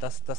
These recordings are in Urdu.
10-10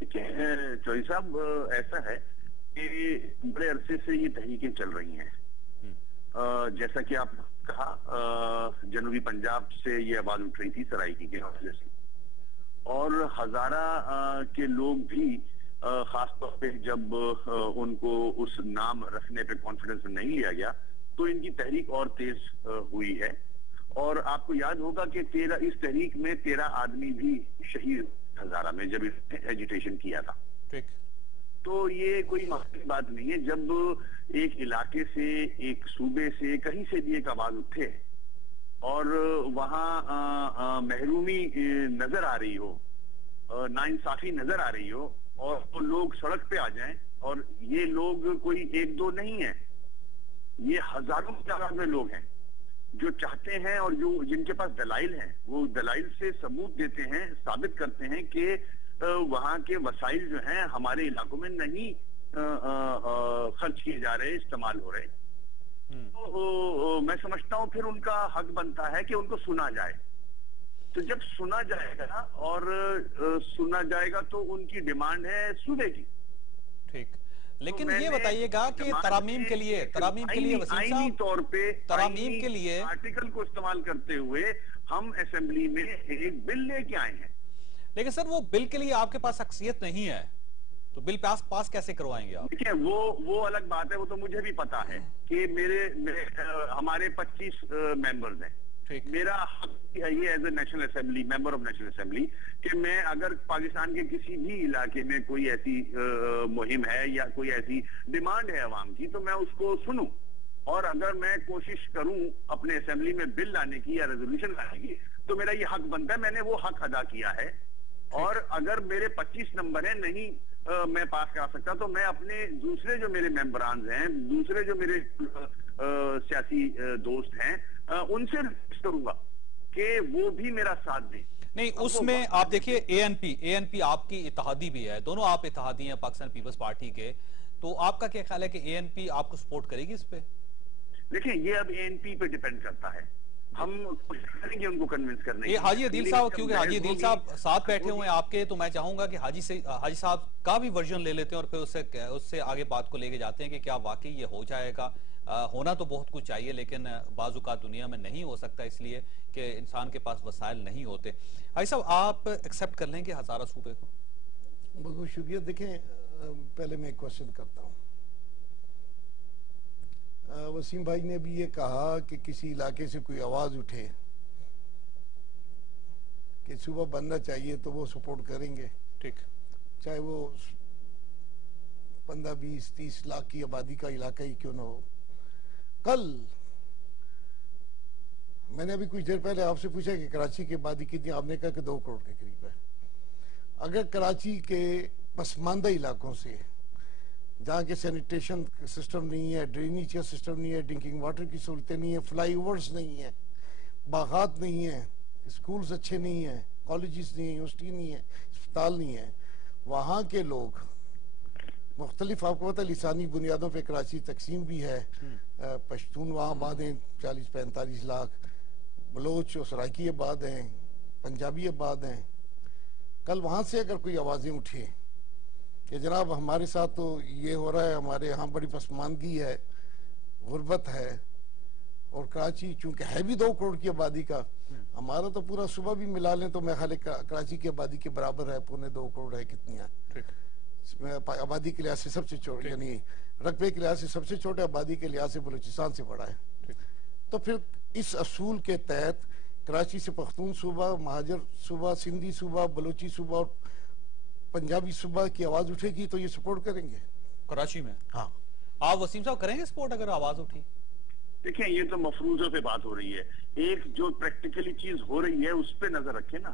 دیکھیں چوہدری صاحب، ایسا ہے کہ بڑے عرصے سے یہ تحریکیں چل رہی ہیں. جیسا کہ آپ کہا، جنوبی پنجاب سے یہ آواز اٹھ رہی تھی سرائکی کے حوالے سے، اور ہزارہ کے لوگ بھی خاص طور پہ جب ان کو اس نام رکھنے پہ کانفیڈنس نہیں لیا گیا تو ان کی تحریک اور تیز ہوئی ہے. اور آپ کو یاد ہوگا کہ اس تحریک میں 13 آدمی بھی شہید ہزارہ میں جب اس نے ایجیٹیشن کیا تھا. تو یہ کوئی معمولی بات نہیں ہے جب ایک علاقے سے، ایک صوبے سے، کہیں سے بھی ایک آواز اٹھے اور وہاں محرومی نظر آ رہی ہو، ناانصافی نظر آ رہی ہو، اور وہ لوگ سڑک پہ آ جائیں. اور یہ لوگ کوئی ایک دو نہیں ہیں، یہ ہزاروں کی تعداد میں لوگ ہیں جو چاہتے ہیں، اور جن کے پاس دلائل ہیں، وہ دلائل سے ثبوت دیتے ہیں، ثابت کرتے ہیں کہ وہاں کے وسائل جو ہیں ہمارے علاقوں میں نہیں خرچ کیے جا رہے، استعمال ہو رہے. تو میں سمجھتا ہوں پھر ان کا حق بنتا ہے کہ ان کو سنا جائے. تو جب سنا جائے گا، اور سنا جائے گا تو ان کی ڈیمانڈ ہے صوبے کی. ٹھیک، لیکن یہ بتائیے گا کہ ترامیم کے لیے وسیم آئینی صاحب، طور پہ ترامیم کے لیے آرٹیکل کو استعمال کرتے ہوئے ہم اسمبلی میں ایک بل لے کے آئے ہیں. لیکن سر وہ بل کے لیے آپ کے پاس اکثریت نہیں ہے، تو بل پاس کیسے کروائیں گے آپ؟ دیکھیں وہ الگ بات ہے، وہ تو مجھے بھی پتا ہے کہ ہمارے 25 ممبرز ہیں. میرا حق ہے یہ as a national assembly, member of national assembly, کہ میں اگر پاکستان کے کسی بھی علاقے میں کوئی ایسی مہم ہے یا کوئی ایسی ڈیمانڈ ہے عوام کی تو میں اس کو سنوں، اور اگر میں کوشش کروں اپنے اسمبلی میں بل لانے کی یا ریزولوشن لانے کی تو میرا یہ حق بنتا ہے. میں نے وہ حق ادا کیا ہے، اور اگر میرے 25 نمبر ہیں نہیں میں پاس کرا سکتا تو میں اپنے دوسرے جو میرے ممبران ہیں، دوسرے جو میرے سیاسی دوست ہیں، ان سے ریکویسٹ کروں گا کہ وہ بھی میرا ساتھ دیں. نہیں، اس میں آپ دیکھیے اے این پی آپ کی اتحادی بھی ہے، دونوں آپ اتحادی ہیں پاکستان پیپلز پارٹی کے، تو آپ کا کیا خیال ہے کہ اے این پی آپ کو سپورٹ کرے گی اس پہ؟ دیکھیں یہ اب اے این پی پہ ڈیپینڈ کرتا ہے، ہم کوشش کریں گے ان کو کنونس کرنے کی. حاجی عدیل صاحب، کیونکہ حاجی عدیل صاحب ساتھ بیٹھے ہوئے ہیں آپ کے، تو میں چاہوں گا کہ حاجی صاحب کا بھی ورژن لے لیتے ہیں اور پھر اس سے آگے بات کو لے کے جاتے ہیں کہ کیا واقعی یہ ہو جائے گا. ہونا تو بہت کچھ چاہیے لیکن بعض اوقات دنیا میں نہیں ہو سکتا، اس لیے کہ انسان کے پاس وسائل نہیں ہوتے. حاجی صاحب آپ ایکسیپٹ کر لیں گے ہزارہ صوبے کو؟ بہت بہت شکریہ. دیکھیں پہلے میں ایک کوشچن کرتا ہوں. وسیم بھائی نے بھی یہ کہا کہ کسی علاقے سے کوئی آواز اٹھے کہ صوبہ بننا چاہیے تو وہ سپورٹ کریں گے، ٹھیک، چاہے وہ 15 20 30 لاکھ کی آبادی کا علاقہ ہی کیوں نہ ہو. کل میں نے ابھی کچھ دیر پہلے آپ سے پوچھا کہ کراچی کی آبادی کتنی، آپ نے کہا کہ 2 کروڑ کے قریب ہے. اگر کراچی کے پسماندہ علاقوں سے جہاں کے سینیٹیشن سسٹم نہیں ہے، ڈرینیج کا سسٹم نہیں ہے، ڈرنکنگ واٹر کی سہولتیں نہیں ہیں، فلائی اوورز نہیں ہیں، باغات نہیں ہیں، اسکولز اچھے نہیں ہیں، کالجز نہیں ہیں، یونیورسٹی نہیں ہے، اسپتال نہیں ہے، وہاں کے لوگ مختلف، آپ کو پتہ لسانی بنیادوں پہ کراچی تقسیم بھی ہے، پشتون وہاں آباد ہیں 40-45 لاکھ، بلوچ اور سرائکی آباد ہیں، پنجابی آباد ہیں. کل وہاں سے اگر کوئی آوازیں اٹھیں کہ جناب ہمارے ساتھ تو یہ ہو رہا ہے، ہمارے ہاں بڑی پسماندگی ہے، غربت ہے، اور کراچی چونکہ ہے بھی 2 کروڑ کی آبادی کا، ہمارا تو پورا صوبہ بھی ملا لیں تو میں خیال کراچی کی آبادی کے برابر ہے، 2.25 کروڑ ہے، کتنی ہے آبادی کے لحاظ سے سب سے چھوٹے، یعنی رقبے کے لحاظ سے سب سے چھوٹے، آبادی کے لحاظ سے بلوچستان سے بڑا ہے. تو پھر اس اصول کے تحت کراچی سے پختون صوبہ، مہاجر صوبہ، سندھی صوبہ، بلوچی صوبہ اور پنجابی صوبہ کی آواز اٹھے گی تو یہ سپورٹ کریں گے کراچی میں. ہاں، آپ وسیم صاحب کریں گے سپورٹ اگر آواز اٹھی؟ دیکھیں یہ تو مفروضوں پہ بات ہو رہی ہے، ایک جو پریکٹیکلی چیز ہو رہی ہے اس پہ نظر رکھیں نا.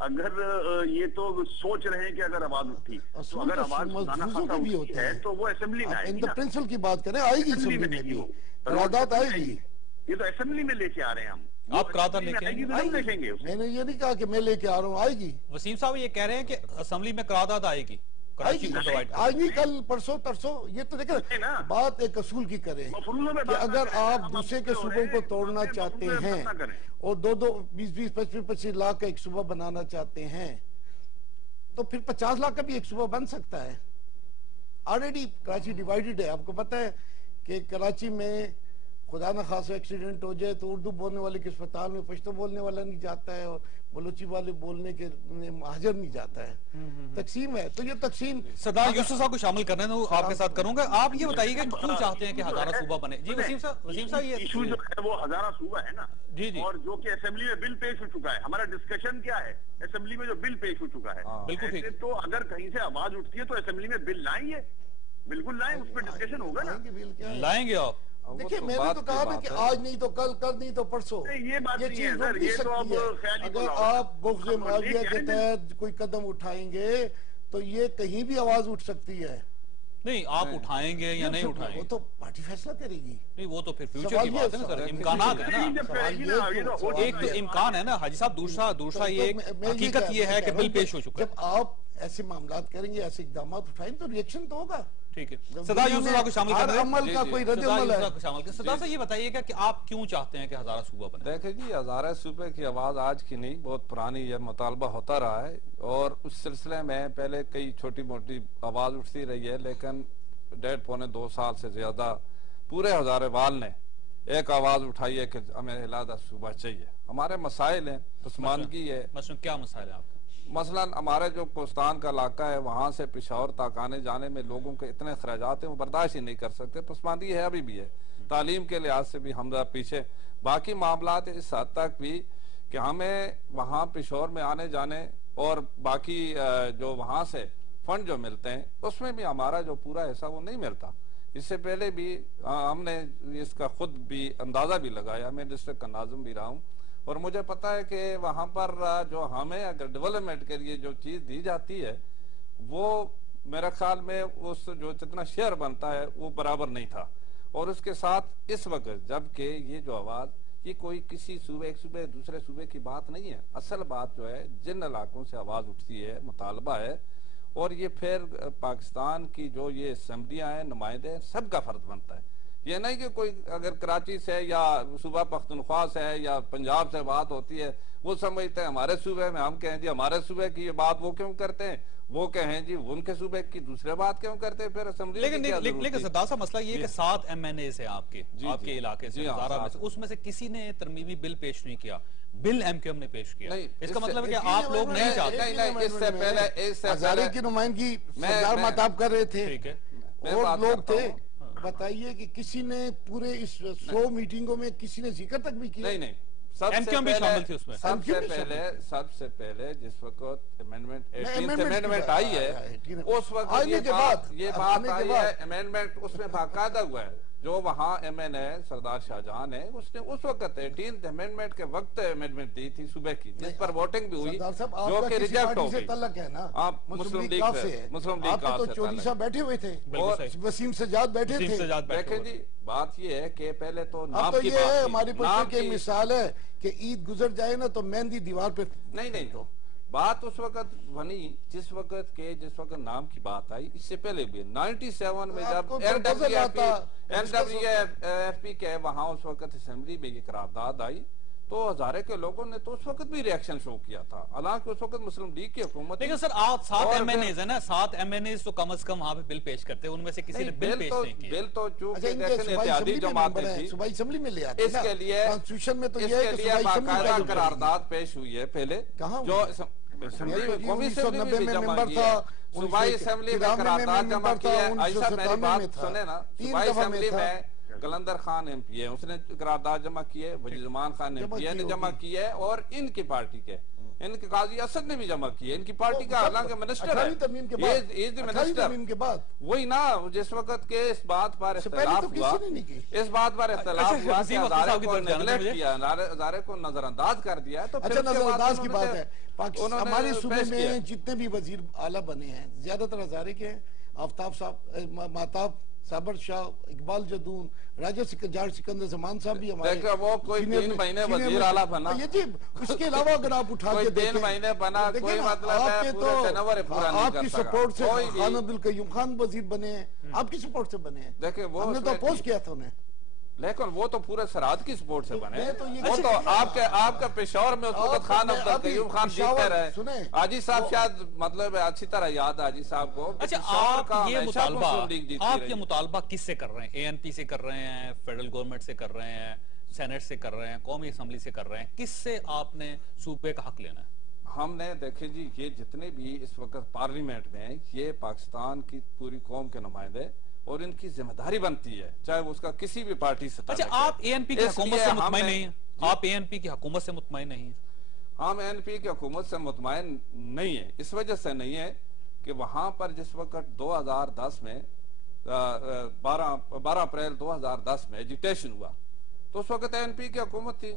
اگر یہ تو سوچ رہے ہیں کہ اگر آواز اٹھی تو اگر آواز سنانا خاصا اٹھی ہے تو وہ اسمبلی میں آئے گی نا. پرنسپل کی بات کریں، آئے گی اسمبلی میں بھی، قرارداد آئے گی. یہ تو اسمبلی میں لے کے آ رہے ہیں ہم. آپ قرارداد لے کے آئیں گے؟ دیکھیں گے. میں نے یہ نہیں کہا کہ میں لے کے آ رہا ہوں، آئے گی. وسیم صاحب یہ کہہ رہے ہیں کہ اسمبلی میں قرارداد آئے گی، کراچی کو ڈیوائیڈ کریں. آج نہیں، کل، پرسوں ترسوں. یہ تو دیکھیں بات ایک اصول کی کریں کہ اگر آپ دوسرے کے صوبوں کو توڑنا چاہتے ہیں اور 20-25 لاکھ کا ایک صوبہ بنانا چاہتے ہیں تو پھر 50 لاکھ کا بھی ایک صوبہ بن سکتا ہے. آلریڈی کراچی ڈیوائیڈڈ ہے. آپ کو پتہ ہے کہ کراچی میں خدا نہ خاص ایکسیڈنٹ ہو جائے تو اردو بولنے والے کے اسپتال میں پشتو بولنے والا نہیں جاتا ہے اور بلوچی والے بولنے کے مہاجر نہیں جاتا ہے. تقسیم ہے. تو یہ تقسیم سردار یوسف صاحب کو شامل کرنا ہے تو آپ کے ساتھ کروں گا. آپ یہ بتائیے کہ کیوں چاہتے ہیں کہ ہزارہ صوبہ بنے؟ جی وسیم صاحب یہ ایشو جو ہے وہ ہزارہ صوبہ ہے نا. جی جی. اور جو کہ اسمبلی میں بل پیش ہو چکا ہے. ہمارا ڈسکشن کیا ہے؟ اسمبلی میں جو بل پیش ہو چکا ہے. بالکل ٹھیک. تو اگر کہیں سے آواز اٹھتی ہے تو اسمبلی میں بل لائیں گے. بالکل لائیں, اس پہ ڈسکشن ہوگا نا. لائیں گے آپ؟ دیکھیں میں نے تو کہا نا کہ آج نہیں تو کل, کل نہیں تو پرسوں. یہ بات نہیں ہے سر, یہ تو اب خیالی اگر آپ بغض معاویہ کے تحت کوئی قدم اٹھائیں گے تو یہ کہیں بھی آواز اٹھ سکتی ہے. نہیں آپ اٹھائیں گے یا نہیں اٹھائیں گے وہ تو پارٹی فیصلہ کرے گی. نہیں وہ تو پھر فیوچر کی بات ہے نا سر, امکانات ہے نا. ایک تو امکان ہے نا حاجی صاحب, دوسرا یہ حقیقت یہ ہے کہ بل پیش ہو چکا ہے. جب آپ ایسے معاملات کریں گے, ایسے اقدامات اٹھائیں تو ریئیکشن تو ہوگا. ٹھیک ہے. سردار یوسف صاحب کو شامل کر رہے ہیں. عمل کا کوئی رد عمل ہے. سردار صاحب یہ بتائیے گا کہ آپ کیوں چاہتے ہیں کہ ہزارہ صوبہ بنے؟ دیکھیں جی, ہزارہ صوبے کی آواز آج کی نہیں, بہت پرانی یہ مطالبہ ہوتا رہا ہے اور اس سلسلے میں پہلے کئی چھوٹی موٹی آواز اٹھتی رہی ہے, لیکن 1.5 پونے 2 سال سے زیادہ پورے ہزارے وال نے ایک آواز اٹھائی ہے کہ ہمیں علیحدہ صوبہ چاہیے. ہمارے مسائل ہیں, پسماندگی ہے. مثلا کیا مسائل ہیں آپ کا؟ مثلا ہمارے جو کوستان کا علاقہ ہے وہاں سے پشاور تک آنے جانے میں لوگوں کے اتنے اخراجات ہیں وہ برداشت ہی نہیں کر سکتے. پسماندگی ہے, ابھی بھی ہے. تعلیم کے لحاظ سے بھی ہم پیچھے. باقی معاملات اس حد تک بھی کہ ہمیں وہاں پشاور میں آنے جانے اور باقی جو وہاں سے فنڈ جو ملتے ہیں اس میں بھی ہمارا جو پورا حصہ وہ نہیں ملتا. اس سے پہلے بھی ہم نے اس کا خود بھی اندازہ بھی لگایا. میں ڈسٹرکٹ کا ناظم بھی رہا ہوں اور مجھے پتا ہے کہ وہاں پر جو ہمیں اگر ڈیولپمنٹ کے لیے جو چیز دی جاتی ہے وہ میرے خیال میں اس جو جتنا شیئر بنتا ہے وہ برابر نہیں تھا. اور اس کے ساتھ اس وقت جبکہ یہ جو آواز یہ کوئی کسی صوبے ایک صوبے دوسرے صوبے کی بات نہیں ہے. اصل بات جو ہے جن علاقوں سے آواز اٹھتی ہے مطالبہ ہے اور یہ پھر پاکستان کی جو یہ اسمبلیاں ہیں نمائندے سب کا فرض بنتا ہے. یہ نہیں کہ کوئی اگر کراچی سے یا صوبہ پختونخوا سے یا پنجاب سے بات ہوتی ہے وہ سمجھتے ہیں ہمارے صوبے میں, ہم کہیں جی ہمارے صوبے کی یہ بات وہ کیوں کرتے ہیں, وہ کہیں جی ان کے صوبے کی دوسرے بات کیوں کرتے ہیں. پھر اسمبلی لیکن سردار صاحب مسئلہ یہ کہ 7 MNAs ہیں آپ کے علاقے سے, اس میں سے کسی نے ترمیمی بل پیش نہیں کیا. بل MQM نے پیش کیا. اس کا مطلب ہے کہ آپ لوگ نہیں چاہتے. نہیں, اس سے پہلے ہزارے کی نمائندگی سردار مہتاب کر رہے تھے اور لوگ تھے. بتائیے کہ کسی نے پورے اس 100 میٹنگوں میں کسی نے ذکر تک بھی کیا؟ نہیں. سب سے پہلے جس وقت امینڈمنٹ آئی ہے اس وقت یہ بات آئی ہے. امینڈمنٹ اس میں باقاعدہ ہوا ہے. جو وہاں MNA سردار شاہجہاں ہے اس نے اس وقت 18th امینڈمنٹ کے وقت امینڈمنٹ دی تھی صوبے کی, جس پر ووٹنگ بھی ہوئی جو کہ ریجیکٹ ہو گئی. تعلق ہے نا آپ مسلم لیگ آپ تو چودھری صاحب بیٹھے ہوئے تھے, وسیم سجاد بیٹھے تھے. دیکھیں جی بات یہ ہے کہ پہلے تو نام کی بات ہے, ہماری پوچھنے کی مثال ہے کہ عید گزر جائے نا تو مہندی دیوار پہ نہیں تو بات اس وقت بنی جس وقت نام کی بات آئی. اس سے پہلے بھی 97 میں جب NWFP کے وہاں اس وقت اسمبلی میں یہ قرارداد آئی تو ہزارے کے لوگوں نے تو اس وقت بھی ریاکشن شو کیا تھا. حالانکہ اس وقت مسلم لیگ کی حکومت. لیکن سر آپ 7 MNAs ہیں نا, 7 MNAs تو کم از کم وہاں پہ بل پیش کرتے ہیں, ان میں سے کسی نے بل پیش نہیں کیا. بل تو چونکہ دیکھیں اتحادی جماعتیں تھی صوبائی اسمبلی میں لے آتے ہیں. اس کے لیے باقاعدہ قرارداد پیش ہوئی ہے پہلے جو اسمبلی میں قومی اسمبلی میں جمع کی ہے. صوبائی اسمبلی میں قرارداد جمع کی ہے. ایسا میری بات سنے نا, صوبائی اسمبلی میں قلندر خان MP ہے, اس نے قرارداد جمع کی ہے. وزیر زمان خان MP نے جمع کی ہے اور ان کی پارٹی کے ان کے قاضی اسد نے بھی جمع کی ہے. ان کی پارٹی کا حالانکہ منسٹر ہے. وہی نا جس وقت کے اس بات پر اختلاف ہوا کہ ہزارے کو نیگلیکٹ کیا, ہزارے کو نظر انداز کر دیا. تو اچھا نظر انداز کی بات ہے, ہمارے صوبے میں جتنے بھی وزیر اعلیٰ بنے ہیں زیادہ تر ہزارے کے ہیں. آفتاب صاحب, مہتاب, صابر شاہ, اقبال جدون, راجہ جار سکندر زمان صاحب بھی ہمارے. دیکھیں وہ کوئی 3 مہینے وزیر اعلیٰ بنا, اس کے علاوہ اگر آپ اٹھا کے 3 مہینے بنا, کوئی مطلب ہے پورے تنور پورا نہیں آپ کی سپورٹ سے خان عبدالقیوم خان وزیر بنے ہیں, آپ کی سپورٹ سے بنے ہیں. دیکھیں وہ ہم نے تو اپوز کیا تھا انہیں. لیکن وہ تو پورے سرحد کی سپورٹ سے بنے. میں تو یہ وہ تو آپ کا پشاور میں اس وقت خان عبد القیوم خان جیتتے رہے. حاجی صاحب شاید مطلب اچھی طرح یاد ہے حاجی صاحب کو. اچھا آپ یہ مطالبہ کس سے کر رہے ہیں؟ اے این پی سے کر رہے ہیں، فیڈرل گورنمنٹ سے کر رہے ہیں، سینٹ سے کر رہے ہیں، قومی اسمبلی سے کر رہے ہیں؟ کس سے آپ نے صوبے کا حق لینا ہے؟ ہم نے دیکھیں جی یہ جتنے بھی اس وقت پارلیمنٹ میں یہ پاکستان کی پوری قوم کے نمائندے اور ان کی ذمہ داری بنتی ہے چاہے وہ اس کا کسی بھی پارٹی سے. اچھا آپ اے این پی کی حکومت سے مطمئن نہیں ہیں؟ آپ اے این پی کی حکومت سے مطمئن نہیں ہیں؟ ہم اے این پی کی حکومت سے مطمئن نہیں ہے. اس وجہ سے نہیں ہے کہ وہاں پر جس وقت 2010 میں 12 اپریل 2010 میں ایجیٹیشن ہوا تو اس وقت اے این پی کی حکومت تھی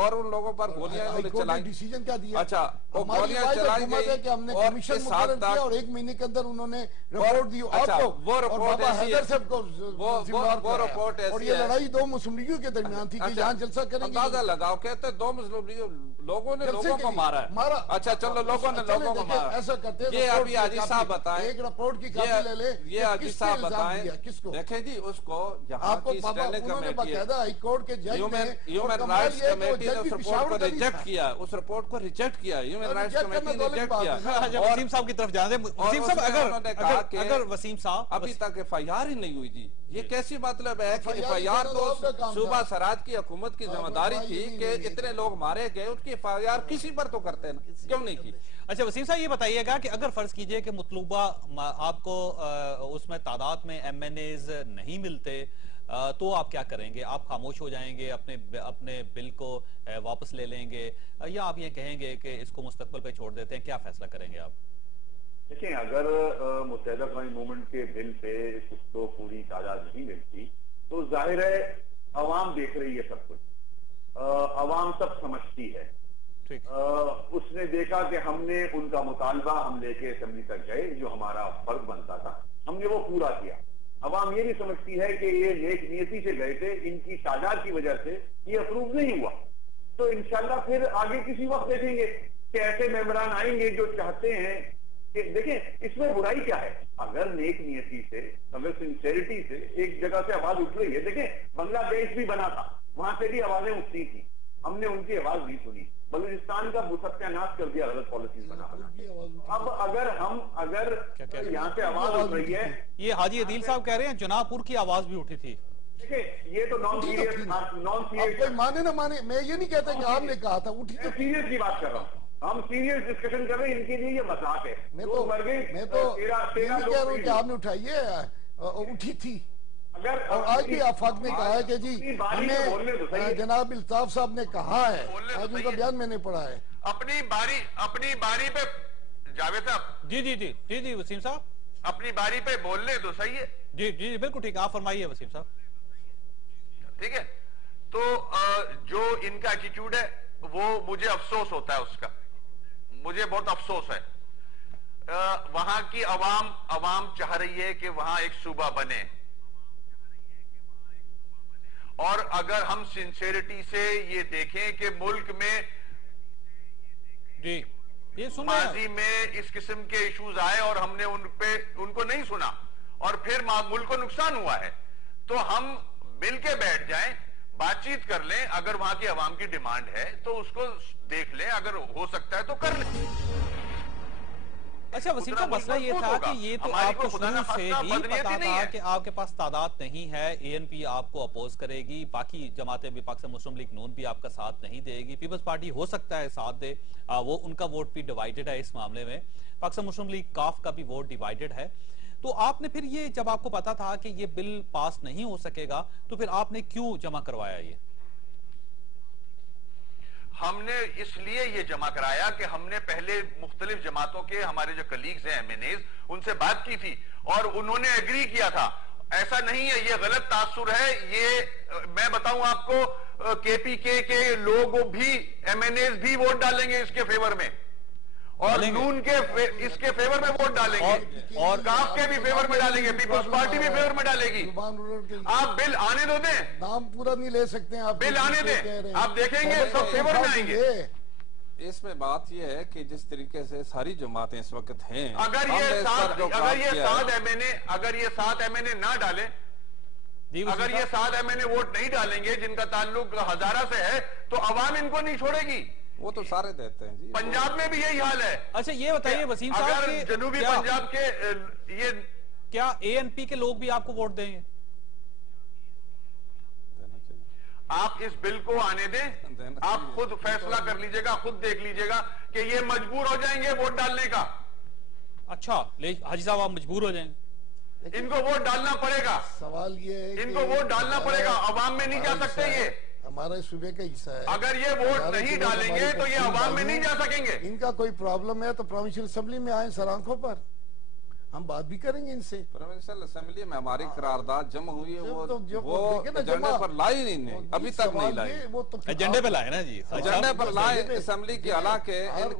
اور ان لوگوں پر گولیاں چلائی. ڈیسیجن کیا دیا؟ اچھا وہ گولیاں چلائی گئی کہ ہم نے کمیشن مقرر کیا اور 1 مہینے کے اندر انہوں نے رپورٹ دی. اچھا وہ رپورٹ ایسی ہے وہ رپورٹ ایسی ہے اور یہ لڑائی 2 مسلم لیگوں کے درمیان تھی کہ یہاں جلسہ کریں گے. اندازہ لگاؤ کہتے ہیں 2 مسلم لیگوں لوگوں نے لوگوں کو مارا ہے. اچھا چلو لوگوں نے لوگوں کو مارا. ایسا کرتے ہیں یہ ابھی حاجی صاحب بتائیں ایک رپورٹ کی کاپی لے لے. یہ حاجی صاحب بتائیں دیکھیں جی اس کو یہاں کی اسٹینڈنگ کمیٹی ہے ہائی کورٹ کے جج نے ہیومن رائٹس کمیٹی نے اس رپورٹ کو ریجیکٹ کیا. اس رپورٹ کو ریجیکٹ کیا ہیومن رائٹس کمیٹی نے ریجیکٹ کیا. وسیم صاحب کی طرف جانے دیں. وسیم صاحب اگر وسیم صاحب ابھی تک ایف آئی آر ہی نہیں ہوئی جی. یہ کیسی مطلب ہے کہ ایف آئی آر تو صوبہ سرحد کی حکومت کی ذمہ داری تھی کہ اتنے لوگ مارے گئے اس کی ایف آئی آر کسی پر تو کرتے نا کیوں نہیں کی. اچھا وسیم صاحب یہ بتائیے گا کہ اگر فرض کیجئے کہ مطلوبہ آپ کو اس میں تعداد میں ایم این ایز نہیں ملتے تو آپ کیا کریں گے؟ آپ خاموش ہو جائیں گے، اپنے بل کو واپس لے لیں گے، یا آپ یہ کہیں گے کہ اس کو مستقبل پہ چھوڑ دیتے ہیں؟ کیا فیصلہ کریں گے آپ؟ دیکھیں اگر متحدہ قومی موومنٹ کے بل پہ اس کو پوری تعداد نہیں ملتی تو ظاہر ہے عوام دیکھ رہی ہے سب کچھ، عوام سب سمجھتی ہے. اس نے دیکھا کہ ہم نے ان کا مطالبہ ہم لے کے اسمبلی تک گئے، جو ہمارا فرض بنتا تھا ہم نے وہ پورا کیا. عوام یہ بھی سمجھتی ہے کہ یہ نیک نیتی سے گئے تھے، ان کی تعداد کی وجہ سے یہ اپروو نہیں ہوا. تو انشاءاللہ پھر آگے کسی وقت دیکھیں گے کہ ایسے ممبران آئیں گے جو چاہتے ہیں کہ دیکھیں اس میں برائی کیا ہے. اگر نیک نیتی سے، اگر سنسیریٹی سے ایک جگہ سے آواز اٹھ رہی ہے، دیکھیں بنگلہ دیش بھی بنا تھا، وہاں سے بھی آوازیں اٹھتی تھی، ہم نے ان کی آواز نہیں سنی. بلوچستان کا ستیہ ناش کر دیا غلط پالیسیز بنا. اب اگر یہاں سے آواز اٹھ رہی ہے، یہ حاجی عدیل صاحب کہہ رہے ہیں جناح پور کی آواز بھی اٹھی تھی. دیکھیں یہ تو نان سیریس کوئی مانے نہ مانے، میں یہ نہیں کہتا کہ آپ نے کہا تھا اٹھی تو سیریس کی بات کر رہا ہوں. ہم سیریس ڈسکشن کر رہے ہیں، ان کے لیے یہ مذاق ہے. میں تو یہ نہیں کہہ رہا ہوں کہ آپ نے اٹھائی ہے، اٹھی تھی. اور آج بھی آفاق نے کہا ہے کہ جی ہم نے جناب الطاف صاحب نے کہا ہے، آج ان کا بیان میں نے پڑھا ہے. اپنی باری پہ جاوید صاحب جی وسیم صاحب اپنی باری پہ بولنے تو صحیح ہے. جی بالکل ٹھیک ہے، آپ فرمائیے وسیم صاحب. ٹھیک ہے تو جو ان کا ایٹیٹیوڈ ہے وہ مجھے افسوس ہوتا ہے، اس کا مجھے بہت افسوس ہے. وہاں کی عوام چاہ رہی ہے کہ وہاں ایک صوبہ بنے، اور اگر ہم سنسیریٹی سے یہ دیکھیں کہ ملک میں ماضی میں اس قسم کے ایشوز آئے اور ہم نے ان کو نہیں سنا اور پھر ملک کو نقصان ہوا ہے، تو ہم مل کے بیٹھ جائیں، بات چیت کر لیں. اگر وہاں کی عوام کی ڈیمانڈ ہے تو اس کو دیکھ لیں، اگر ہو سکتا ہے تو کر لیں. اچھا وسیم صاحب مسئلہ یہ تھا کہ یہ تو آپ کو شروع سے ہی پتا تھا کہ آپ کے پاس تعداد نہیں ہے، اے این پی آپ کو اپوز کرے گی، باقی جماعتیں بھی، پاکستان مسلم لیگ نون بھی آپ کا ساتھ نہیں دے گی، پیپلز پارٹی ہو سکتا ہے ساتھ دے، وہ ان کا ووٹ بھی ڈیوائیڈڈ ہے اس معاملے میں، پاکستان مسلم لیگ کاف کا بھی ووٹ ڈیوائیڈڈ ہے. تو آپ نے پھر یہ جب آپ کو پتا تھا کہ یہ بل پاس نہیں ہو سکے گا تو پھر آپ نے کیوں جمع کروایا؟ یہ ہم نے اس لیے یہ جمع کرایا کہ ہم نے پہلے مختلف جماعتوں کے ہمارے جو کلیگز ہیں ایم این ایز ان سے بات کی تھی اور انہوں نے ایگری کیا تھا. ایسا نہیں ہے، یہ غلط تاثر ہے. یہ میں بتاؤں آپ کو کے پی کے لوگ بھی ایم این ایز بھی ووٹ ڈالیں گے اس کے فیور میں، اور نون کے اس کے فیور میں ووٹ ڈالیں گے، اور کاف کے بھی فیور میں ڈالیں گے، پیپلز پارٹی بھی فیور میں ڈالے گی. آپ بل آنے دو دیں، نام پورا نہیں لے سکتے ہیں آپ، بل آنے دیں، آپ دیکھیں گے سب فیور میں آئیں گے. اس میں بات یہ ہے کہ جس طریقے سے ساری جماعتیں اس وقت ہیں، اگر یہ 7 ایم این اے نہ ڈالیں اگر یہ 7 MNA ووٹ نہیں ڈالیں گے جن کا تعلق ہزارہ سے ہے تو عوام ان کو نہیں چھوڑے گی. وہ تو سارے دیتے ہیں جی. پنجاب میں بھی یہی حال ہے. اچھا یہ بتائیے وسیم صاحب اگر جنوبی پنجاب کے یہ کیا ANP کے لوگ بھی آپ کو ووٹ دیں گے؟ آپ اس بل کو آنے دیں, آپ خود فیصلہ کر لیجئے گا, خود دیکھ لیجئے گا کہ یہ مجبور ہو جائیں گے ووٹ ڈالنے کا. اچھا حاجی صاحب آپ مجبور ہو جائیں گے؟ ان کو ووٹ ڈالنا پڑے گا. سوال یہ ہے ان کو ووٹ ڈالنا پڑے گا, عوام میں نہیں جا سکتے. یہ ہمارا صوبے کا حصہ ہے. اگر یہ ووٹ نہیں ڈالیں گے تو یہ عوام میں نہیں جا سکیں گے. ان کا کوئی پرابلم ہے تو پروونشل اسمبلی میں آئیں سر آنکھوں پر, ہم بات بھی کریں گے ان سے. پروونشل اسمبلی میں ہماری قرارداد جمع ہوئی ہے, وہ ایجنڈے پر لائی نہیں, ابھی تک نہیں لائی. ایجنڈے پہ لائے نا جی, ایجنڈے پر لائے اسمبلی کی. حالانکہ ان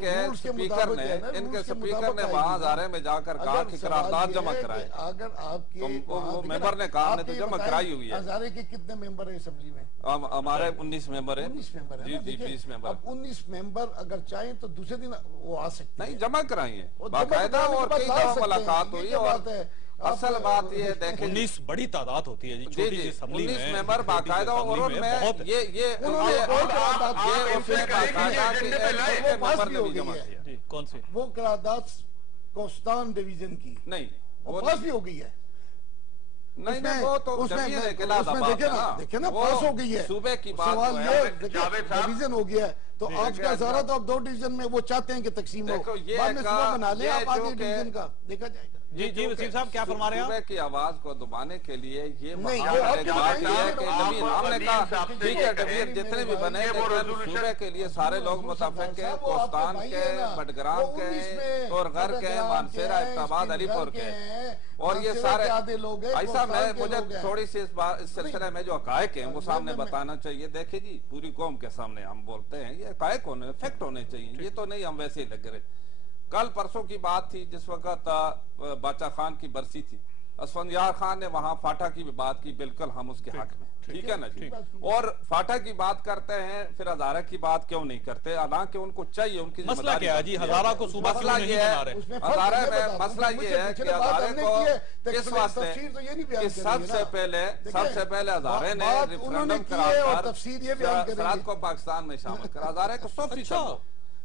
کے سپیکر نے وہاں ہزارے میں جا کر کہا کہ قرارداد جمع کرائے. اگر آپ کے ممبر نے کہا ہم نے تو جمع کرائی ہوئی ہے. ہزارے کے کتنے ممبر ہیں اسمبلی میں؟ ہمارے 19 ممبر ہیں. 19 ممبر جی جی 20 ممبر. اب 19 ممبر اگر چاہیں تو دوسرے دن وہ آ سکتے ہیں. نہیں جمع کرائیں گے باقاعدہ, اور کئی دفعہ ملاقات ہوئی. اور اصل بات یہ دیکھیں 19 بڑی تعداد ہوتی ہے جی, چھوٹی سی اسمبلی میں 19 ممبر باقاعدہ, اور ان میں یہ کون سی وہ قرارداد کوستان ڈویژن کی نہیں وہ پاس بھی ہو گئی ہے. نہیں وہ تو جمعیت کے لحاظ دیکھیں نا پاس ہو گئی ہے. صوبے کی بات سوال یہ ڈویژن ہو گیا ہے تو آپ کا ہزارہ تو اب 2 ڈویژن میں وہ چاہتے ہیں کہ تقسیم ہو, بعد میں صوبہ بنا لیں آپ آگے ڈویژن کا دیکھا جائے گا. جی وسیم صاحب کیا فرما رہے ہیں؟ صوبے کی آواز کو دبانے کے لیے یہ نہیں بات یہ ہے کہ ہم نے کہا ٹھیک ہے ڈویژن جتنے بھی بنے صوبے کے لیے سارے لوگ متفق ہیں, کوستان کے, بٹگرام کے, اور غر کے, مانسیرہ, ابتاباد, علی پور کے, اور یہ سارے. ایسا مجھے تھوڑی سی اس سلسلے میں جو حقائق ہیں وہ سامنے بتانا چاہیے. دیکھیں جی پوری قوم کے سامنے ہم بولتے ہیں, یہ حقائق ہونے فیکٹ ہونے چاہیے, یہ تو نہیں ہم ویسے ہی لگ رہے. کل پرسوں کی بات تھی جس وقت باچا خان کی برسی تھی, اسفندیار خان نے وہاں فاٹا کی بھی بات کی, بالکل ہم اس کے حق میں, ٹھیک ہے نا جی. اور فاٹا کی بات کرتے ہیں, پھر ہزارہ کی بات کیوں نہیں کرتے, حالانکہ ان کو چاہیے, ان کی مسئلہ کیا ہے جی ہزارہ کو صوبہ کیوں نہیں بنا رہے؟ ہزارہ میں مسئلہ یہ ہے کہ ہزارہ کو کس واسطے کہ سب سے پہلے ہزارہ نے ریفرنڈم کرا کر سرحد کو پاکستان میں شامل کر. ہزارہ کو 100%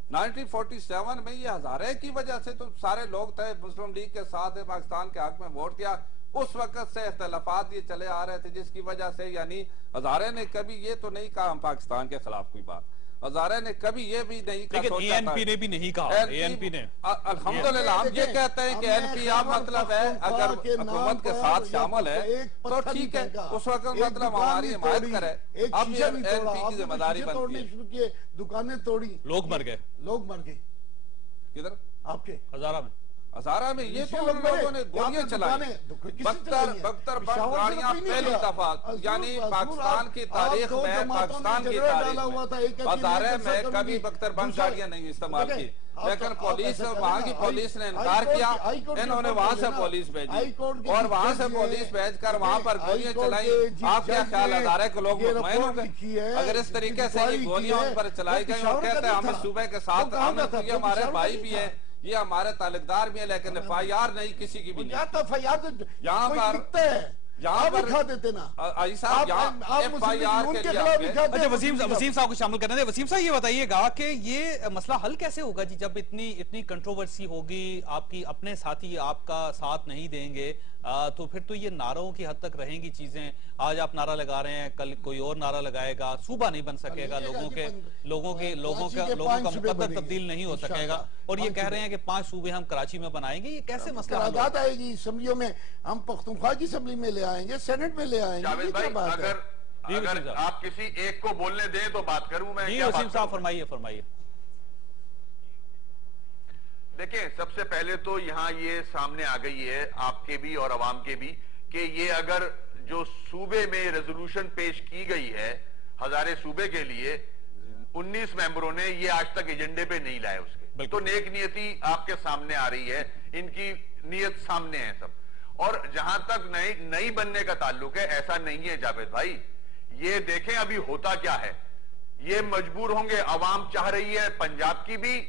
1947 میں یہ ہزارے کی وجہ سے تو سارے لوگ تھے, مسلم لیگ کے ساتھ پاکستان کے حق میں ووٹ دیا. اس وقت سے اختلافات یہ چلے آ رہے تھے جس کی وجہ سے, یعنی ہزارے نے کبھی یہ تو نہیں کہا ہم پاکستان کے خلاف کوئی بات, ہزارے نے کبھی یہ بھی نہیں کہا. لیکن ANP نے بھی نہیں کہا, ANP نے الحمدللہ ہم یہ کہتے ہیں کہ ANP آپ مطلب ہے اگر حکومت کے ساتھ شامل ہے تو ٹھیک ہے, اس وقت مطلب ہماری حمایت کرے. اب یہ ANP کی ذمہ داری بنتی ہے. دکانیں توڑی, لوگ مر گئے. کدھر؟ آپ کے ہزارہ میں یہ تو ان لوگوں نے گولیاں چلائی, بختر بند گاڑیاں پہلی دفعہ, یعنی پاکستان کی تاریخ میں, پاکستان کی تاریخ میں ہزارہ میں کبھی بختر بند گاڑیاں نہیں استعمال کی. لیکن پولیس, وہاں کی پولیس نے انکار کیا, انہوں نے وہاں سے پولیس بھیجی, اور وہاں سے پولیس بھیج کر وہاں پر گولیاں چلائیں. آپ کیا خیال ہے ہزارہ کے لوگ مطمئن ہوں گے اگر اس طریقے سے یہ گولیاں ان پر چلائی گئی اور کہتے ہیں ہم اس صوبے کے ساتھ, یہ ہمارے بھائی بھی ہیں, یہ ہمارے تعلقدار بھی ہیں, لیکن FIR نہیں کسی کی بھی نہیں. یہاں پر دکھا دیتے نا FIR کے لیے. اچھا وسیم صاحب کو شامل کرنے دیں. وسیم صاحب یہ بتائیے گا کہ یہ مسئلہ حل کیسے ہوگا جی, جب اتنی کنٹروورسی ہوگی, آپ کی اپنے ساتھی آپ کا ساتھ نہیں دیں گے, تو پھر تو یہ نعروں کی حد تک رہیں گی چیزیں. آج آپ نعرہ لگا رہے ہیں, کل کوئی اور نعرہ لگائے گا, صوبہ نہیں بن سکے گا, لوگوں کا مقدر تبدیل نہیں ہو سکے گا, اور یہ کہہ رہے ہیں کہ 5 صوبے ہم کراچی میں بنائیں گے. یہ کیسے مسئلہ حل ہوگا؟ آئے گی اسمبلیوں میں, ہم پختونخوا کی اسمبلی میں لے آئیں گے, سینٹ میں لے آئیں گے. جاوید بھائی اگر آپ کسی ایک کو بولنے دیں تو بات کروں میں. جی وسیم صاحب فرمائیے. دیکھیں سب سے پہلے تو یہاں یہ سامنے آ گئی ہے آپ کے بھی اور عوام کے بھی کہ یہ اگر جو صوبے میں ریزولوشن پیش کی گئی ہے ہزارے صوبے کے لیے 19 ممبروں نے یہ آج تک ایجنڈے پہ نہیں لائے اس کے, تو نیک نیتی آپ کے سامنے آ رہی ہے, ان کی نیت سامنے ہے سب. اور جہاں تک نئی بننے کا تعلق ہے, ایسا نہیں ہے جاوید بھائی, یہ دیکھیں ابھی ہوتا کیا ہے. یہ مجبور ہوں گے, عوام چاہ رہی ہے پنجاب کی بھی,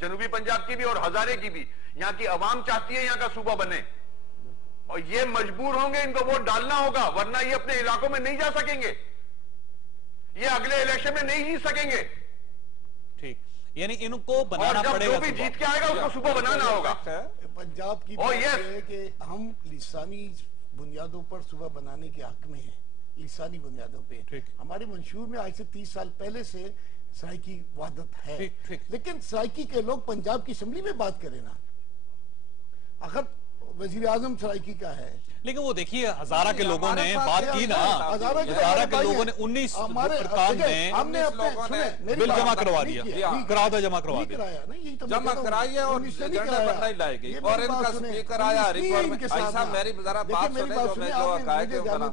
جنوبی پنجاب کی بھی اور ہزارے کی بھی, یہاں کی عوام چاہتی ہے یہاں کا صوبہ بنے. اور یہ مجبور ہوں گے، ان کو ووٹ ڈالنا ہوگا، ورنہ یہ اپنے علاقوں میں نہیں جا سکیں گے، یہ اگلے الیکشن میں نہیں جیت سکیں گے۔ ٹھیک، یعنی ان کو بنانا پڑے گا، جو بھی جیت کے آئے گا اس کو صبح بنانا ہوگا۔ پنجاب کی بات ہے کہ ہم لسانی بنیادوں پر صبح بنانے کے حق میں ہیں، لسانی بنیادوں پہ۔ ہمارے منشور میں آج سے 30 سال پہلے سے سرائکی وحدت ہے، لیکن سرائکی کے لوگ پنجاب کی اسمبلی میں بات کریں نا، اگر وزیر اعظم سرائکی کا ہے، لیکن وہ دیکھیے ہزارہ کے لوگوں نے بات کی نا، ہزارہ کے لوگوں نے 19 ارکان میں بل جمع کروا دیا، قرارداد جمع کروا دیا، جمع کرائیے اور ایجنڈے پر نہیں لائے گئی، اور ان کا سپیکر آیا ایسا میری ذرا بات سنے جو میں جو حقائق ہے بنا۔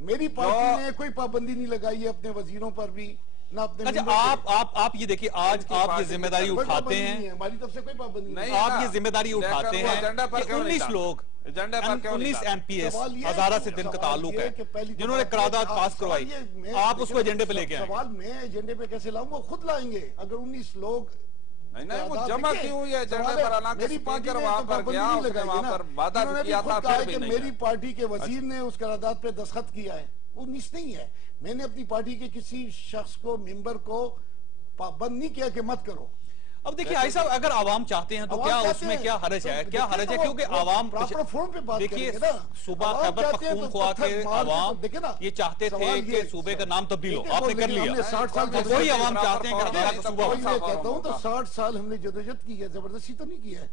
میری پارٹی نے کوئی پابندی نہیں لگائی ہے اپنے وزیروں پر بھی، نہ اپنے آپ یہ دیکھیں، آج آپ یہ ذمہ داری اٹھاتے ہیں، ہماری طرف سے کوئی پابندی نہیں، آپ یہ ذمہ داری اٹھاتے ہیں کہ 19 لوگ 19 ایم پی ایس ہزارہ سے جن کا تعلق ہے، جنہوں نے قرارداد پاس کروائی، آپ اس کو ایجنڈے پہ لے کے آئیں۔ سوال میں ایجنڈے پہ کیسے لاؤں، وہ خود لائیں گے اگر 19 لوگ نہیں وہ جمع کیوں ہوئی ہے ایجنڈے پر، حالانکہ سپیکر وہاں پر گیا، اس نے وہاں پر وعدہ بھی کیا تھا، پھر بھی نہیں۔ میری پارٹی کے وزیر نے اس قرارداد پہ دستخط کیا ہے، 19 نہیں ہے، میں نے اپنی پارٹی کے کسی شخص کو، ممبر کو پابند نہیں کیا کہ مت کرو۔ اب دیکھیے آئی صاحب، اگر عوام چاہتے ہیں تو کیا اس میں کیا حرج ہے، کیا حرج ہے، کیونکہ عوام دیکھیے صوبہ خیبر پختونخوا کے عوام یہ چاہتے تھے کہ صوبے کا نام تبدیل ہو، آپ نے کر لیا، وہی عوام چاہتے ہیں کہ ہزارہ کا صوبہ میں کہتا ہوں تو 60 سال ہم نے جدوجہد کی ہے، زبردستی تو نہیں کی ہے،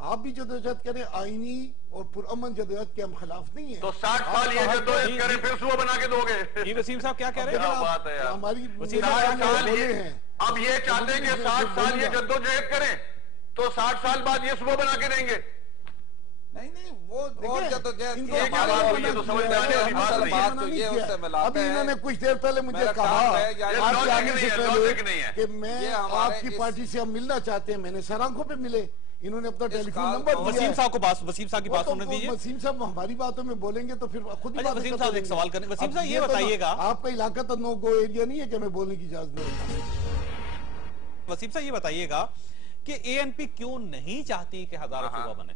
آپ بھی جدوجہد کریں، آئینی اور پرامن جدوجہد کے ہم خلاف نہیں ہیں، تو 60 سال یہ جدوجہد کریں پھر صوبہ بنا کے دو گے۔ یہ وسیم صاحب کیا کہہ رہے ہیں؟ بات ہے ہماری اب یہ چاہتے ہیں کہ 60 سال یہ جدوجہد کریں تو 60 سال بعد یہ صوبہ بنا کے دیں گے۔ نہیں وہ اور جدوجہد کی یہ کیا بات ہوئی ہے، تو سمجھ میں آنے والی بات نہیں ہے۔ بات تو یہ اس سے ملاتے ابھی انہوں نے کچھ دیر پہلے مجھے کہا آپ کے آنے سے پہلے کہ میں آپ کی پارٹی سے ہم ملنا چاہتے ہیں، میں نے سر آنکھوں پہ ملے، انہوں نے اپنا ٹیلی فون نمبر دیا۔ وسیم صاحب کی بات سننے دیجیے۔ وسیم صاحب ہماری باتوں میں بولیں گے تو پھر خود ہی وسیم صاحب ایک سوال کریں، وسیم صاحب یہ بتائیے گا، آپ کا علاقہ تو نو گو ایریا نہیں ہے کہ میں بولنے کی اجازت نہیں۔ وسیم صاحب یہ بتائیے گا کہ اے این پی کیوں نہیں چاہتی کہ ہزارہ صوبہ بنے؟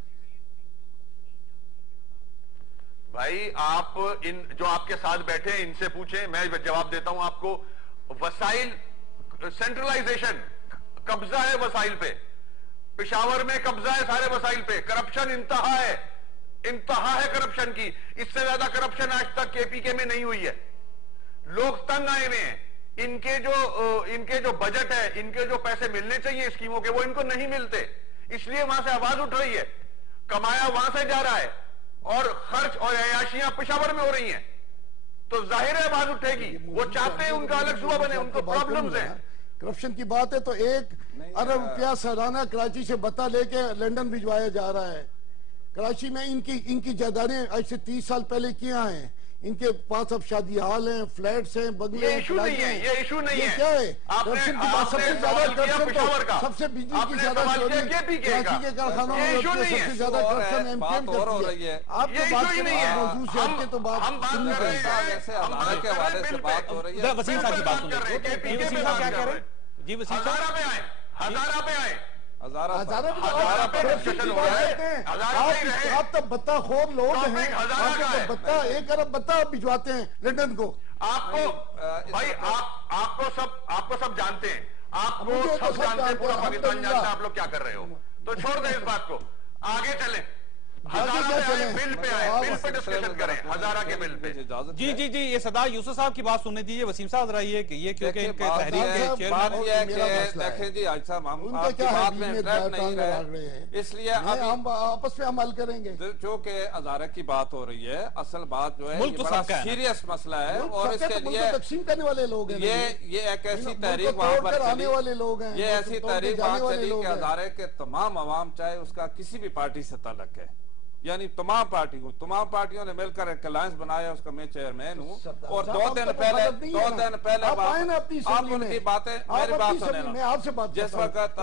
بھائی آپ جو آپ کے ساتھ بیٹھے ہیں ان سے پوچھیں، میں جواب دیتا ہوں آپ کو۔ وسائل سینٹرلائزیشن، قبضہ ہے وسائل پہ، پشاور میں قبضہ ہے سارے وسائل پہ، کرپشن انتہا ہے کرپشن کی، اس سے زیادہ کرپشن آج تک کے پی کے میں نہیں ہوئی ہے۔ لوگ تنگ آئے ہوئے ہیں، ان کے جو بجٹ ہے، ان کے جو پیسے ملنے چاہیے اسکیموں کے، وہ ان کو نہیں ملتے، اس لیے وہاں سے آواز اٹھ رہی ہے، کمایا وہاں سے جا رہا ہے اور خرچ اور عیاشیاں پشاور میں ہو رہی ہیں، تو ظاہر ہے آواز اٹھے گی، وہ چاہتے ہیں ان کا الگ صوبہ بنے، ان کو پرابلمز ہیں۔ کرپشن کی بات ہے تو 1 ارب روپیہ سالانہ کراچی سے بتا لے کے لنڈن بھجوایا جا رہا ہے۔ کراچی میں ان کی جائیدادیں آج سے 30 سال پہلے کیا ہیں، ان کے پاس اب شادی حال ہیں، فلیٹس ہیں، بنگلے ہیں، یہ ایشو نہیں ہے، یہ ایشو نہیں ہے۔ یہ کیا ہے؟ کرپشن کی بات سب سے زیادہ کرپشن تو سب سے بجلی کی زیادہ چوری کراچی کے کارخانوں میں ہوتی ہے، سب سے زیادہ کرپشن ایم پی ایم کرتی ہے۔ آپ تو بات کریں موضوع سے ہٹ کے تو بات سننی پڑے گی۔ ہزارہ کے حوالے سے بات ہو رہی ہے۔ وسیم صاحب کی بات سن رہے ہیں، وسیم صاحب کیا کہہ رہے ہیں؟ جی وسیم صاحب ہزارہ پہ آئیں، ہزارہ پہ آئیں، آپ تو بتا خور لوگ ہیں، آپ تو 1 ارب بتا بھجواتے ہیں لنڈن کو۔ آپ کو بھائی آپ کو سب جانتے ہیں، آپ کو سب جانتے ہیں، پورا پاکستان جانتا ہے آپ لوگ کیا کر رہے ہو، تو چھوڑ دیں اس بات کو، آگے چلیں۔ ہزارہ پہ آئیں، بل پہ آئیں، بل پہ ڈسکشن کریں، ہزارہ کے بل پہ۔ جی یہ صدا یوسف صاحب کی بات سننے دیجیے۔ وسیم صاحب رہی ہے کہ یہ کیونکہ ان کے تحریک کے چیئرمین دیکھیں جی آج صاحب ہم آپ کی بات میں انٹریکٹ نہیں رہے، اس لیے ہم آپس میں عمل کریں گے۔ چونکہ ہزارہ کی بات ہو رہی ہے، اصل بات جو ہے یہ بڑا سیریس مسئلہ ہے، اور اس کے لیے تقسیم کرنے والے لوگ ہیں، یہ ایک ایسی تحریک وہاں پر چلی، یہ ایسی تحریک وہاں چلی کہ ہزارہ کے تمام عوام، چاہے اس کا کسی بھی پارٹی سے تعلق ہے، یعنی تمام پارٹیوں نے مل کر ایک الائنس بنایا، اس کا میں چیئرمین ہوں، اور 2 دن پہلے آپ ان کی باتیں، میری بات سنیں نا، جس وقت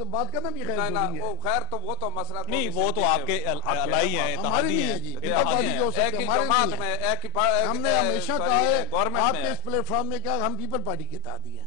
بات کرنا بھی خیر تو وہ تو مسئلہ نہیں، وہ تو آپ کے الائی ہیں، اتحادی ہیں، ایک ہی جماعت میں، ایک ہی ہم نے ہمیشہ کہا ہے آپ کے اس پلیٹ فارم میں کیا ہم پیپل پارٹی کے اتحادی ہیں،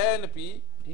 ANP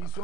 20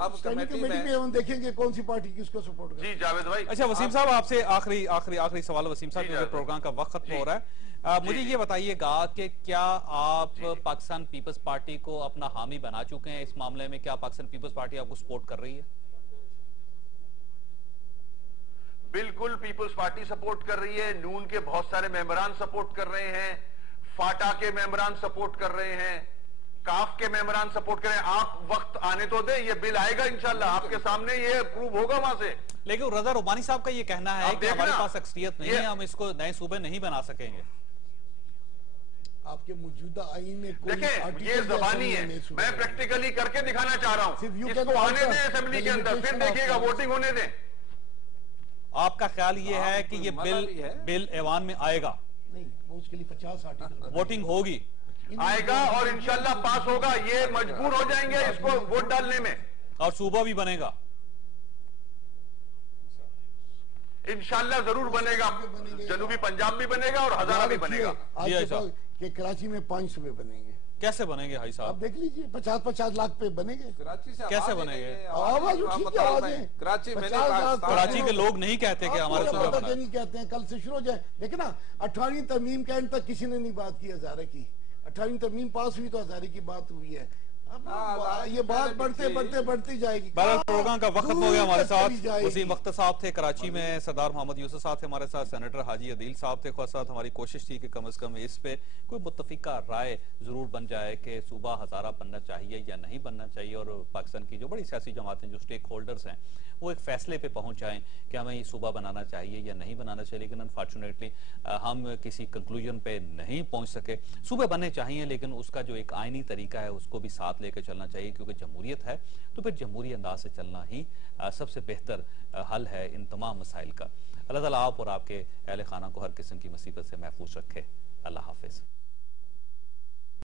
اب کمیٹی میں ہم دیکھیں گے کون سی پارٹی کس کو سپورٹ کرے. جی جاوید بھائی. اچھا وسیم صاحب آپ سے آخری سوال. وسیم صاحب کیونکہ پروگرام کا وقت ختم ہو رہا ہے, مجھے یہ بتائیے گا کہ کیا آپ پاکستان پیپلز پارٹی کو اپنا حامی بنا چکے ہیں اس معاملے میں؟ کیا پاکستان پیپلز پارٹی آپ کو سپورٹ کر رہی ہے؟ بالکل پیپلز پارٹی سپورٹ کر رہی ہے, نون کے بہت سارے ممبران سپورٹ کر رہے ہیں, فاٹا کے ممبران سپورٹ کر رہے ہیں, کاف کے ممبران سپورٹ کریں. آپ وقت آنے تو دیں, یہ بل آئے گا انشاءاللہ, آپ کے سامنے یہ اپروو ہوگا وہاں سے. لیکن رضا ربانی صاحب کا یہ کہنا ہے کہ ہمارے پاس اکثریت نہیں ہے, ہم اس کو نئے صوبے نہیں بنا سکیں گے. آپ کے موجودہ آئین میں دیکھیں یہ زبانی ہے, میں پریکٹیکلی کر کے دکھانا چاہ رہا ہوں. اس کو آنے دیں اسمبلی کے اندر, پھر دیکھیے گا ووٹنگ ہونے دیں. آپ کا خیال یہ ہے کہ یہ بل ایوان میں آئے گا؟ نہیں, وہ اس کے لیے 50 آرٹیکل ووٹنگ ہوگی, آئے گا اور انشاءاللہ پاس ہوگا. یہ مجبور ہو جائیں گے اس کو ووٹ ڈالنے میں, اور صوبہ بھی بنے گا انشاءاللہ ضرور بنے گا. جنوبی پنجاب بھی بنے گا اور ہزارہ بھی بنے گا. کہ کراچی میں 5 صوبے بنیں گے. کیسے بنیں گے بھائی صاحب؟ آپ دیکھ لیجئے 50 لاکھ پہ بنے گے. کیسے بنے گے؟ آواز اٹھی کیا آوازیں؟ کراچی کے لوگ نہیں کہتے کہ ہمارے صوبہ بنا. نہیں کہتے ہیں, کل سے شروع ہو جائے. دیکھیں نا 18ویں ترمیم کے اینڈ تک کسی نے نہیں بات کی ہزارے کی. 18ویں ترمیم پاس ہوئی تو ہزارے کی بات ہوئی ہے. یہ بات بڑھتی جائے گی. بہرحال پروگرام کا وقت ہو گیا. ہمارے ساتھ وسیم اختر صاحب تھے کراچی میں, سردار محمد یوسف صاحب تھے ہمارے ساتھ, سینیٹر حاجی عدیل صاحب تھے. خواہ صاحب ہماری کوشش تھی کہ کم از کم اس پہ کوئی متفقہ رائے ضرور بن جائے کہ صوبہ ہزارہ بننا چاہیے یا نہیں بننا چاہیے, اور پاکستان کی جو بڑی سیاسی جماعتیں, جو سٹیک ہولڈرز ہیں, وہ ایک فیصلے پہ پہنچ جائیں کہ ہمیں یہ صوبہ بنانا چاہیے یا نہیں بنانا چاہیے. لیکن انفارچونیٹلی ہم کسی کنکلوژن پہ نہیں پہنچ سکے. صوبے بننے چاہیے لیکن اس کا جو ایک آئینی طریقہ ہے اس کو بھی ساتھ لے کے چلنا چاہیے, کیونکہ جمہوریت ہے تو پھر جمہوری انداز سے چلنا ہی سب سے بہتر حل ہے ان تمام مسائل کا. اللہ تعالیٰ آپ اور آپ کے اہل خانہ کو ہر قسم کی مصیبت سے محفوظ رکھے. اللہ حافظ.